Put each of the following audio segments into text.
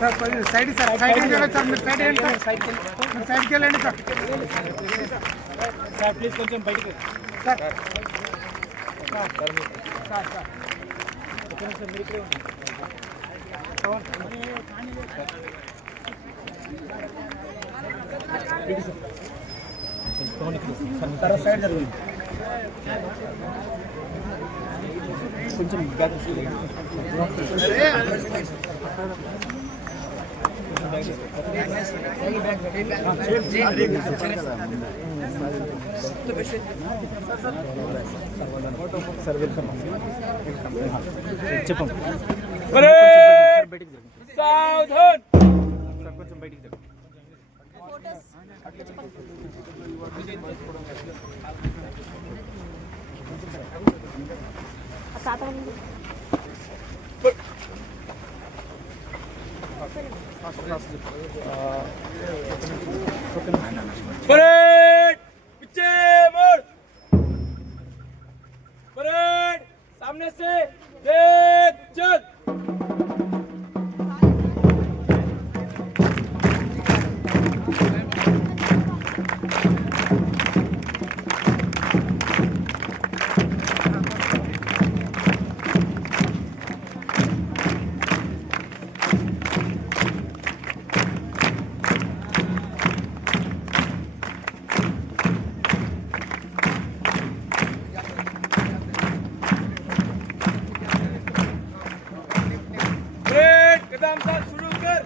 Sir side sir సైడ్కి వెళ్ళండి sir మీరు సైడ్కి వెళ్ళండి సార్ సార్ ప్లీజ్ కొంచెం బయటికి సార్ మీరు ఇక్కడే ఉండండి. సైడ్ జరుగుతుంది కొంచెం బ్యాక్ చెప్పండి కొంచెం బయటికి सामने से देख चल शुरू कर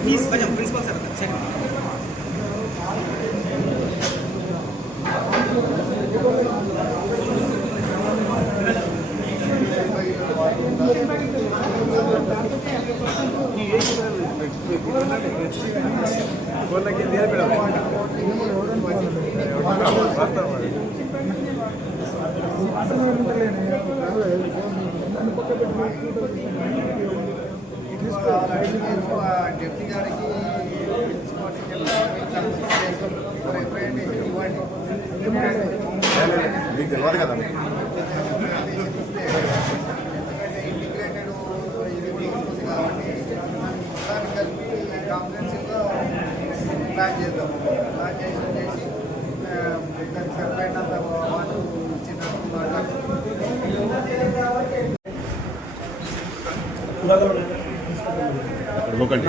प्लीज प्रिंसिपल सर డిప్యూటీ గారికి మీకు తెలియదు కదా ఇంటిగ్రేటెడ్ ఇది ఉంటుంది కాబట్టి దాన్ని కలిపి కాంప్రహెన్సివ్గా ప్లాన్ చేద్దాం. ప్లాన్ చేసి దానికి సరిపడినంత వాళ్ళు ఇచ్చినట్టు లోకండి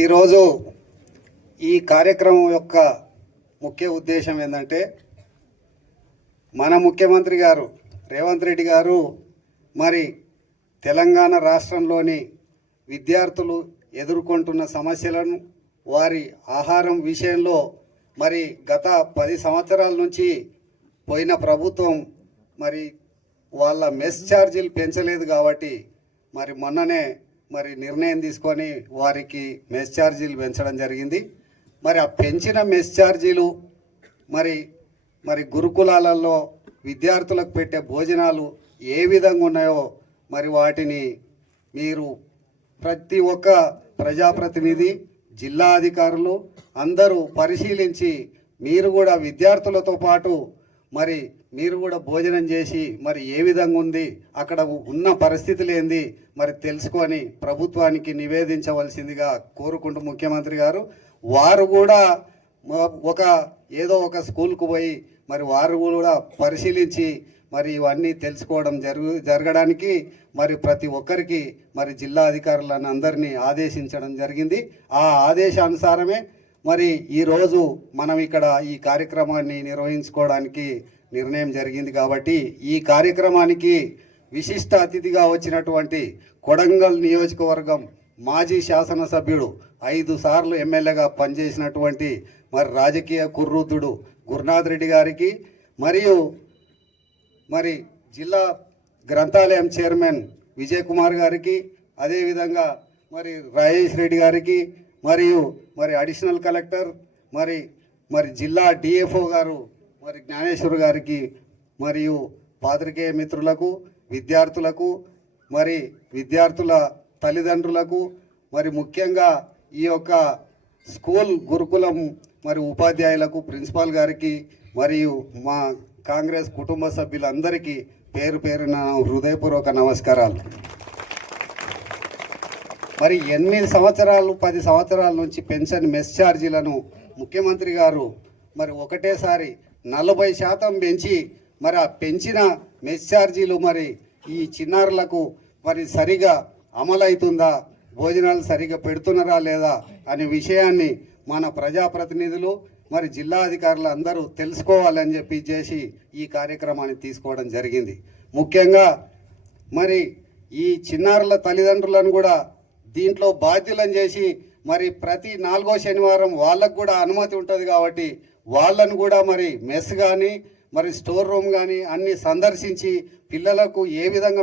ఈరోజు ఈ కార్యక్రమం యొక్క ముఖ్య ఉద్దేశం ఏంటంటే మన ముఖ్యమంత్రి గారు రేవంత్ రెడ్డి గారు మరి తెలంగాణ రాష్ట్రంలోని విద్యార్థులు ఎదుర్కొంటున్న సమస్యలను వారి ఆహారం విషయంలో మరి గత 10 సంవత్సరాల నుంచి పోయిన ప్రభుత్వం మరి వాళ్ళ మెస్ ఛార్జీలు పెంచలేదు కాబట్టి మరి మొన్ననే మరి నిర్ణయం తీసుకొని వారికి మెస్ ఛార్జీలు పెంచడం జరిగింది. మరి ఆ పెంచిన మెస్ ఛార్జీలు మరి గురుకులాలలో విద్యార్థులకు పెట్టే భోజనాలు ఏ విధంగా ఉన్నాయో మరి వాటిని మీరు ప్రతి ఒక్క ప్రజాప్రతినిధి జిల్లా అధికారులు అందరూ పరిశీలించి మీరు కూడా విద్యార్థులతో పాటు మరి మీరు కూడా భోజనం చేసి మరి ఏ విధంగా ఉంది అక్కడ ఉన్న పరిస్థితులు ఏంది మరి తెలుసుకొని ప్రభుత్వానికి నివేదించవలసిందిగా కోరుకుంటూ ముఖ్యమంత్రి గారు వారు కూడా ఏదో ఒక స్కూల్కు పోయి మరి వారు కూడా పరిశీలించి మరి ఇవన్నీ తెలుసుకోవడం జరగడానికి మరి ప్రతి ఒక్కరికి మరి జిల్లా అధికారులను అందరినీ ఆదేశించడం జరిగింది. ఆ ఆదేశానుసారమే మరి ఈరోజు మనం ఇక్కడ ఈ కార్యక్రమాన్ని నిర్వహించుకోవడానికి నిర్ణయం జరిగింది. కాబట్టి ఈ కార్యక్రమానికి విశిష్ట అతిథిగా వచ్చినటువంటి కొడంగల్ నియోజకవర్గం మాజీ శాసనసభ్యుడు 5 సార్లు ఎమ్మెల్యేగా పనిచేసినటువంటి మరి రాజకీయ కుర్రూతుడు గురునాథ్ రెడ్డి గారికి మరియు మరి జిల్లా గ్రంథాలయం చైర్మన్ విజయ్ కుమార్ గారికి అదేవిధంగా మరి రాజేష్ రెడ్డి గారికి మరియు మరి అడిషనల్ కలెక్టర్ మరి జిల్లా డిఎఫ్ఓ గారు మరి జ్ఞానేశ్వర్ గారికి మరియు పాత్రికేయ మిత్రులకు విద్యార్థులకు మరి విద్యార్థుల తల్లిదండ్రులకు మరి ముఖ్యంగా ఈ యొక్క స్కూల్ గురుకులం మరి ఉపాధ్యాయులకు ప్రిన్సిపాల్ గారికి మరియు మా కాంగ్రెస్ కుటుంబ సభ్యులందరికీ పేరు పేరున హృదయపూర్వక నమస్కారాలు. మరి 8 సంవత్సరాలు 10 సంవత్సరాల నుంచి పెన్షన్ మెస్ ఛార్జీలను ముఖ్యమంత్రి గారు మరి ఒకటేసారి 40% పెంచి మరి ఆ పెంచిన మెస్ ఛార్జీలు మరి ఈ చిన్నారులకు మరి సరిగా అమలవుతుందా, భోజనాలు సరిగా పెడుతున్నారా లేదా అనే విషయాన్ని మన ప్రజాప్రతినిధులు మరి జిల్లా అధికారులు అందరూ తెలుసుకోవాలని చెప్పి చేసి ఈ కార్యక్రమాన్ని తీసుకోవడం జరిగింది. ముఖ్యంగా మరి ఈ చిన్నారుల తల్లిదండ్రులను కూడా దీంట్లో బాధ్యులను చేసి మరి ప్రతి 4వ శనివారం వాళ్ళకు కూడా అనుమతి ఉంటుంది కాబట్టి వాళ్ళను కూడా మరి మెస్ కానీ మరి స్టోర్ రూమ్ కానీ అన్ని సందర్శించి పిల్లలకు ఏ విధంగా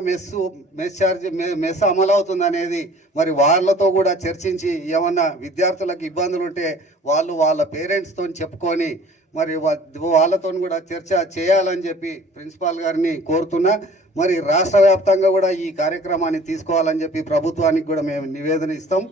మెస్ అమలవుతుంది అనేది మరి వాళ్ళతో కూడా చర్చించి ఏమన్నా విద్యార్థులకు ఇబ్బందులు ఉంటే వాళ్ళు వాళ్ళ పేరెంట్స్తో చెప్పుకొని మరి వాళ్ళతో కూడా చర్చ చేయాలని చెప్పి ప్రిన్సిపాల్ గారిని కోరుతున్నా. మరి రాష్ట్ర వ్యాప్తంగా కూడా ఈ కార్యక్రమాన్ని తీసుకోవాలని చెప్పి ప్రభుత్వానికి కూడా మేము నివేదన ఇస్తాం.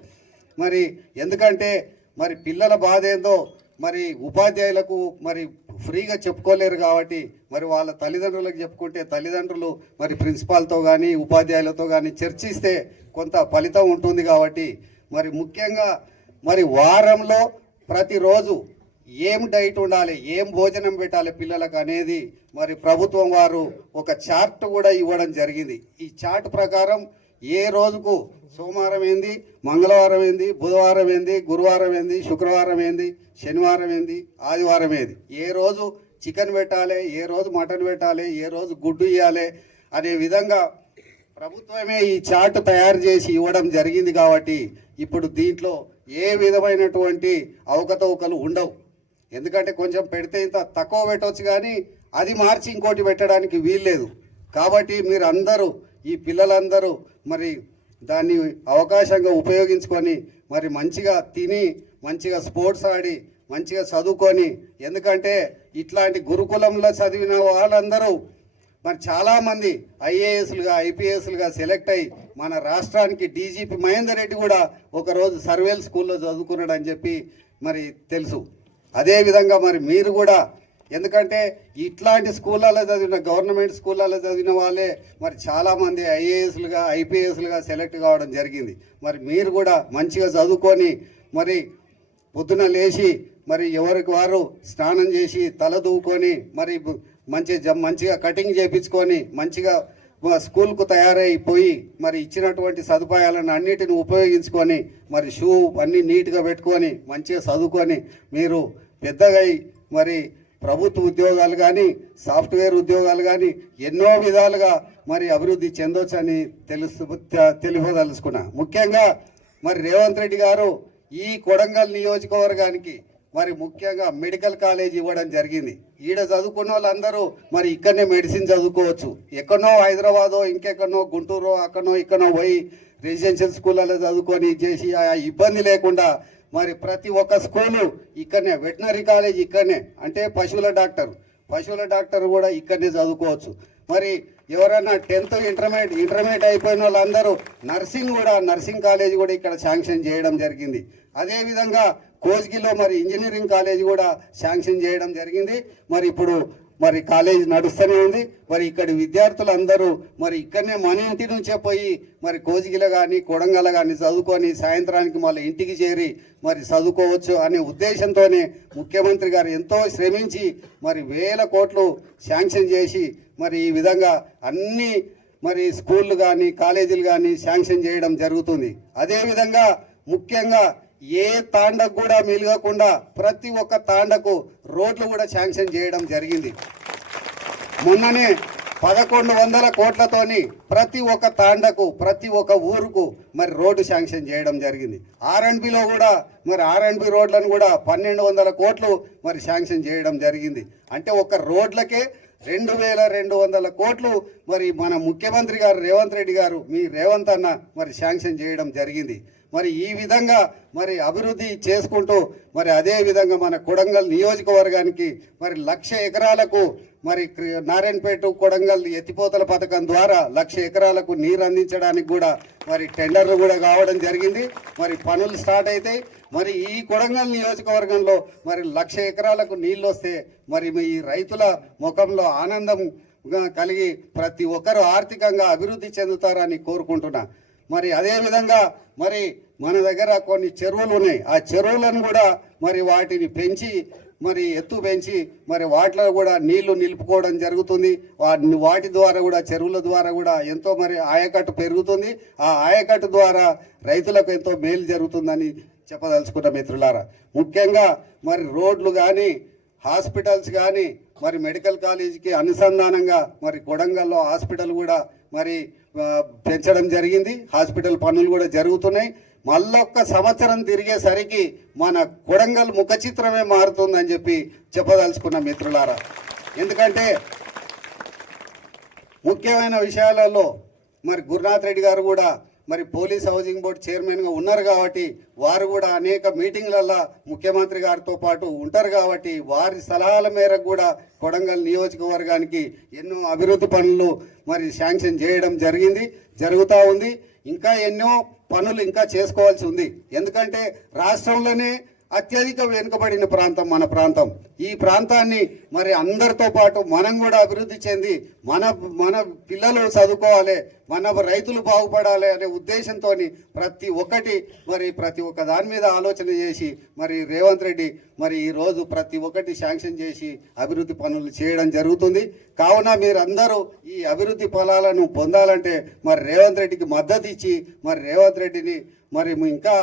మరి ఎందుకంటే మరి పిల్లల బాధ ఏందో మరి ఉపాధ్యాయులకు మరి ఫ్రీగా చెప్పుకోలేరు కాబట్టి మరి వాళ్ళ తల్లిదండ్రులకు చెప్పుకుంటే తల్లిదండ్రులు మరి ప్రిన్సిపాల్తో కానీ ఉపాధ్యాయులతో కానీ చర్చిస్తే కొంత ఫలితం ఉంటుంది కాబట్టి మరి ముఖ్యంగా మరి వారంలో ప్రతిరోజు ఏం డైట్ ఉండాలి, ఏం భోజనం పెట్టాలి పిల్లలకు అనేది మరి ప్రభుత్వం వారు ఒక చార్ట్ కూడా ఇవ్వడం జరిగింది. ఈ చార్ట్ ప్రకారం ఏ రోజుకు సోమవారం ఏంది, మంగళవారం ఏంది, బుధవారం ఏంది, గురువారం ఏంది, శుక్రవారం ఏంది, శనివారం ఏంది, ఆదివారం ఏంది, ఏ రోజు చికెన్ పెట్టాలి, ఏ రోజు మటన్ పెట్టాలి, ఏ రోజు గుడ్డు ఇవ్వాలి అనే విధంగా ప్రభుత్వమే ఈ చార్ట్ తయారు చేసి ఇవ్వడం జరిగింది. కాబట్టి ఇప్పుడు దీంట్లో ఏ విధమైనటువంటి అవకతవకలు ఉండవు. ఎందుకంటే కొంచెం పెడితే ఇంత తక్కువ పెట్టవచ్చు కానీ అది మార్చి ఇంకోటి పెట్టడానికి వీల్లేదు. కాబట్టి మీరు అందరూ ఈ పిల్లలందరూ మరి దాన్ని అవకాశంగా ఉపయోగించుకొని మరి మంచిగా తిని మంచిగా స్పోర్ట్స్ ఆడి మంచిగా చదువుకొని, ఎందుకంటే ఇట్లాంటి గురుకులంలో చదివిన వాళ్ళందరూ మరి చాలామంది ఐఏఎస్లుగా ఐపీఎస్లుగా సెలెక్ట్ అయ్యి మన రాష్ట్రానికి డీజీపీ మహేందర్ రెడ్డి కూడా ఒకరోజు సర్వేల్ స్కూల్లో చదువుకున్నాడు అని చెప్పి మరి తెలుసు. అదేవిధంగా మరి మీరు కూడా, ఎందుకంటే ఇట్లాంటి స్కూళ్ళలో చదివిన గవర్నమెంట్ స్కూళ్ళలో చదివిన వాళ్ళే మరి చాలామంది ఐఏఎస్లుగా ఐపీఎస్లుగా సెలెక్ట్ కావడం జరిగింది. మరి మీరు కూడా మంచిగా చదువుకొని మరి పొద్దున లేచి మరి ఎవరికి వారు స్నానం చేసి తల దూకొని మరి మంచిగా కటింగ్ చేయించుకొని మంచిగా స్కూల్కు తయారైపోయి మరి ఇచ్చినటువంటి సదుపాయాలను అన్నిటిని ఉపయోగించుకొని మరి షూ అన్నీ నీట్గా పెట్టుకొని మంచిగా చదువుకొని మీరు పెద్దగా మరి ప్రభుత్వ ఉద్యోగాలు కానీ సాఫ్ట్వేర్ ఉద్యోగాలు కానీ ఎన్నో విధాలుగా మరి అభివృద్ధి చెందొచ్చని తెలుపదలుచుకున్నా. ముఖ్యంగా మరి రేవంత్ రెడ్డి గారు ఈ కొడంగల్ నియోజకవర్గానికి మరి ముఖ్యంగా మెడికల్ కాలేజ్ ఇవ్వడం జరిగింది. ఈడ చదువుకున్న వాళ్ళందరూ మరి ఇక్కడనే మెడిసిన్ చదువుకోవచ్చు. ఎక్కడనో హైదరాబాదో ఇంకెక్కడనో గుంటూరు అక్కడనో ఇక్కడనో పోయి రెసిడెన్షియల్ స్కూళ్ళలో చదువుకొని చేసి ఆ ఇబ్బంది లేకుండా మరి ప్రతి ఒక్క స్కూలు ఇక్కడనే, వెటనరీ కాలేజ్ ఇక్కడనే, అంటే పశువుల డాక్టర్ కూడా ఇక్కడనే చదువుకోవచ్చు. మరి ఎవరైనా 10th ఇంటర్మీడియట్ అయిపోయిన వాళ్ళందరూ నర్సింగ్ కాలేజ్ కూడా ఇక్కడ శాంక్షన్ చేయడం జరిగింది. అదేవిధంగా కోస్గిలో మరి ఇంజనీరింగ్ కాలేజ్ కూడా శాంక్షన్ చేయడం జరిగింది. మరి ఇప్పుడు మరి కాలేజ్ నడుస్తూనే ఉంది. మరి ఇక్కడి విద్యార్థులందరూ మరి ఇక్కడనే మన ఇంటి నుంచే పోయి మరి కోజిగిల కానీ కొడంగల్ కానీ చదువుకొని సాయంత్రానికి మళ్ళీ ఇంటికి చేరి మరి చదువుకోవచ్చు అనే ఉద్దేశంతోనే ముఖ్యమంత్రి గారు ఎంతో శ్రమించి మరి 1000 కోట్లు శాంక్షన్ చేసి మరి ఈ విధంగా అన్ని మరి స్కూళ్ళు కానీ కాలేజీలు కానీ శాంక్షన్ చేయడం జరుగుతుంది. అదేవిధంగా ముఖ్యంగా ఏ తాండకు కూడా మిలగకుండా ప్రతి ఒక్క తాండకు రోడ్లు కూడా శాంక్షన్ చేయడం జరిగింది. మొన్ననే 1100 కోట్లతోని ప్రతి ఒక్క తాండకు ప్రతి ఒక్క ఊరుకు మరి రోడ్డు శాంక్షన్ చేయడం జరిగింది. ఆర్ఎండ్బిలో కూడా మరి ఆర్ఎండ్బి రోడ్లను కూడా 1200 కోట్లు మరి శాంక్షన్ చేయడం జరిగింది. అంటే ఒక రోడ్లకే 2200 కోట్లు మరి మన ముఖ్యమంత్రి గారు రేవంత్ రెడ్డి గారు మీ రేవంత్ అన్న మరి శాంక్షన్ చేయడం జరిగింది. మరి ఈ విధంగా మరి అభివృద్ధి చేసుకుంటూ మరి అదే విధంగా మన కొడంగల్ నియోజకవర్గానికి మరి 1,00,000 ఎకరాలకు మరి నారాయణపేట కొడంగల్ ఎత్తిపోతల పథకం ద్వారా 1,00,000 ఎకరాలకు నీరు అందించడానికి కూడా మరి టెండర్లు కూడా కావడం జరిగింది. మరి పనులు స్టార్ట్ అవుతాయి. మరి ఈ కొడంగల్ నియోజకవర్గంలో మరి 1,00,000 ఎకరాలకు నీళ్ళు వస్తే మరి ఈ రైతుల ముఖంలో ఆనందం కలిగి ప్రతి ఒక్కరూ ఆర్థికంగా అభివృద్ధి చెందుతారని కోరుకుంటున్నా. మరి అదేవిధంగా మరి మన దగ్గర కొన్ని చెరువులు ఉన్నాయి. ఆ చెరువులను కూడా మరి వాటిని పెంచి మరి ఎత్తు పెంచి మరి వాటిలో కూడా నీళ్లు నిలుపుకోవడం జరుగుతుంది. వాటి ద్వారా కూడా చెరువుల ద్వారా కూడా ఎంతో మరి ఆయకట్టు పెరుగుతుంది. ఆ ఆయకట్టు ద్వారా రైతులకు ఎంతో మేలు జరుగుతుందని చెప్పదలుచుకున్న మిత్రులారా. ముఖ్యంగా మరి రోడ్లు కానీ హాస్పిటల్స్ కానీ మరి మెడికల్ కాలేజీకి అనుసంధానంగా మరి కొడంగల్లో హాస్పిటల్ కూడా మరి పెంచడం జరిగింది. హాస్పిటల్ పనులు కూడా జరుగుతున్నాయి. మళ్ళొక్క సంవత్సరం తిరిగేసరికి మన కొడంగల్ ముఖ చిత్రమే మారుతుందని చెప్పి చెప్పదలుచుకున్న మిత్రులారా. ఎందుకంటే ముఖ్యమైన విషయాలలో మరి గురునాథ్ రెడ్డి గారు కూడా మరి పోలీస్ హౌసింగ్ బోర్డు చైర్మన్గా ఉన్నారు కాబట్టి వారు కూడా అనేక మీటింగ్లలో ముఖ్యమంత్రి గారితో పాటు ఉంటారు కాబట్టి వారి సలహాల మేరకు కూడా కొడంగల్ నియోజకవర్గానికి ఎన్నో అభివృద్ధి పనులు మరి శాంక్షన్ చేయడం జరుగుతూ ఉంది. ఇంకా ఎన్నో పనులు ఇంకా చేసుకోవాల్సి ఉంది. ఎందుకంటే రాష్ట్రంలోనే అత్యధిక వెనుకబడిన ప్రాంతం మన ప్రాంతం. ఈ ప్రాంతాన్ని మరి అందరితో పాటు మనం కూడా అభివృద్ధి చెంది మన పిల్లలు చదువుకోవాలి, మన రైతులు బాగుపడాలి అనే ఉద్దేశంతో ప్రతి ఒక్క దాని మీద ఆలోచన చేసి మరి రేవంత్ రెడ్డి మరి ఈరోజు ప్రతి ఒక్కటి శాంక్షన్ చేసి అభివృద్ధి పనులు చేయడం జరుగుతుంది. కావున మీరందరూ ఈ అభివృద్ధి ఫలాలను పొందాలంటే మరి రేవంత్ రెడ్డికి మద్దతు ఇచ్చి మరి రేవంత్ రెడ్డిని మరి ఇంకా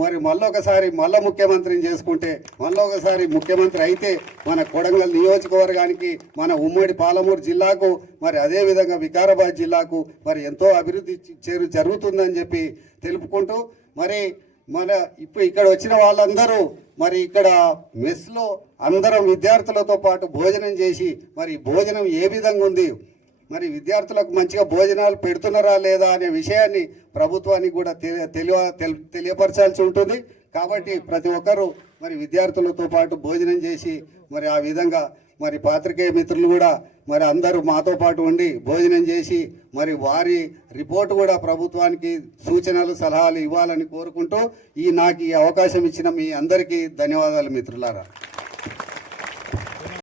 మరి మళ్ళీ ముఖ్యమంత్రిని చేసుకుంటే ఒకసారి ముఖ్యమంత్రి అయితే మన కొడంగల్ నియోజకవర్గానికి మన ఉమ్మడి పాలమూరు జిల్లాకు మరి అదేవిధంగా వికారాబాద్ జిల్లాకు మరి ఎంతో అభివృద్ధి జరుగుతుందని చెప్పి తెలుపుకుంటూ మరి ఇప్పుడు ఇక్కడ వచ్చిన వాళ్ళందరూ మరి ఇక్కడ మెస్లో అందరం విద్యార్థులతో పాటు భోజనం చేసి మరి భోజనం ఏ విధంగా ఉంది, మరి విద్యార్థులకు మంచిగా భోజనాలు పెడుతున్నారా లేదా అనే విషయాన్ని ప్రభుత్వానికి కూడా తెలియపరచాల్సి ఉంటుంది. కాబట్టి ప్రతి ఒక్కరూ మరి విద్యార్థులతో పాటు భోజనం చేసి మరి ఆ విధంగా మరి పాత్రికేయ మిత్రులు కూడా మరి అందరూ మాతో పాటు ఉండి భోజనం చేసి మరి వారి రిపోర్టు కూడా ప్రభుత్వానికి సూచనలు సలహాలు ఇవ్వాలని కోరుకుంటూ నాకు ఈ అవకాశం ఇచ్చిన మీ అందరికీ ధన్యవాదాలు మిత్రులారా.